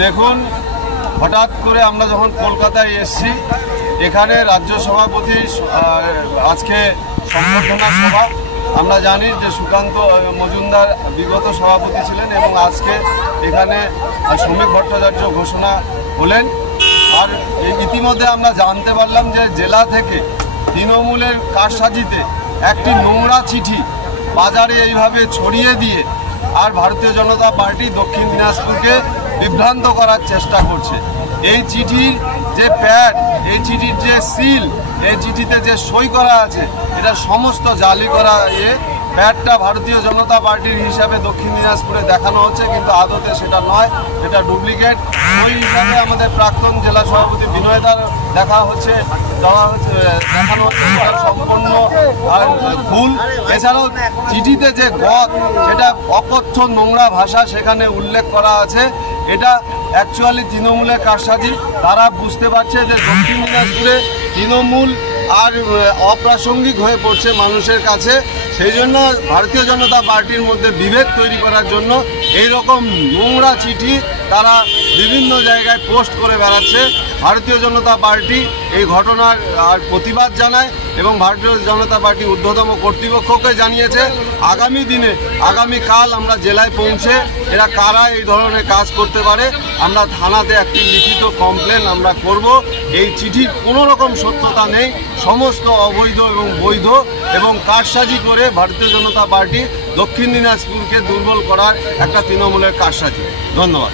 দেখুন, হঠাৎ করে আমরা যখন কলকাতায় এসেছি, এখানে রাজ্য সভাপতি আজকে সম্বর্ধনা সভা। আমরা জানি যে সুকান্ত মজুমদার বিগত সভাপতি ছিলেন এবং আজকে এখানে শ্রমিক ভট্টাচার্য ঘোষণা হলেন। আর ইতিমধ্যে আমরা জানতে পারলাম যে জেলা থেকে তৃণমূলের কারসাজিতে একটি নোংরা চিঠি বাজারে এইভাবে ছড়িয়ে দিয়ে আর ভারতীয় জনতা পার্টি দক্ষিণ দিনাজপুরকে বিভ্রান্ত করার চেষ্টা করছে। এই চিঠির যে প্যাড, এই চিঠির যে সিল, এই চিঠিতে যে সই করা আছে, এটা সমস্ত জালি করা। প্যাডটা ভারতীয় জনতা পার্টির হিসাবে দক্ষিণ দিনাজপুরে দেখানো হচ্ছে, কিন্তু আদতে সেটা নয়, এটা ডুপ্লিকেট। ওই হিসাবে আমাদের প্রাক্তন জেলা সভাপতি বিনয়দার দেখানো হচ্ছে সেটা সম্পূর্ণ আর ভুল। এছাড়াও চিঠিতে যে গদ, সেটা অকথ্য নোংরা ভাষা সেখানে উল্লেখ করা আছে। এটা অ্যাকচুয়ালি তৃণমূলের কারসাজি। তারা বুঝতে পারছে যে দক্ষিণ দিনাজপুরে তৃণমূল আর অপ্রাসঙ্গিক হয়ে পড়ছে মানুষের কাছে। সেই জন্য ভারতীয় জনতা পার্টির মধ্যে বিভেদ তৈরি করার জন্য এই রকম নোংরা চিঠি তারা বিভিন্ন জায়গায় পোস্ট করে বেড়াচ্ছে। ভারতীয় জনতা পার্টি এই ঘটনার আর প্রতিবাদ জানায় এবং ভারতীয় জনতা পার্টি ঊর্ধ্বতম কর্তৃপক্ষকে জানিয়েছে আগামী দিনে, আগামীকাল আমরা জেলায় পৌঁছে এরা কারা এই ধরনের কাজ করতে পারে, আমরা থানাতে একটি লিখিত কমপ্লেন আমরা করব। এই চিঠির কোনো রকম সত্যতা নেই, সমস্ত অবৈধ এবং বৈধ এবং কারসাজি করে ভারতীয় জনতা পার্টি দক্ষিণ দিনাজপুরকে দুর্বল করার একটা তৃণমূলের কারসাজি। ধন্যবাদ।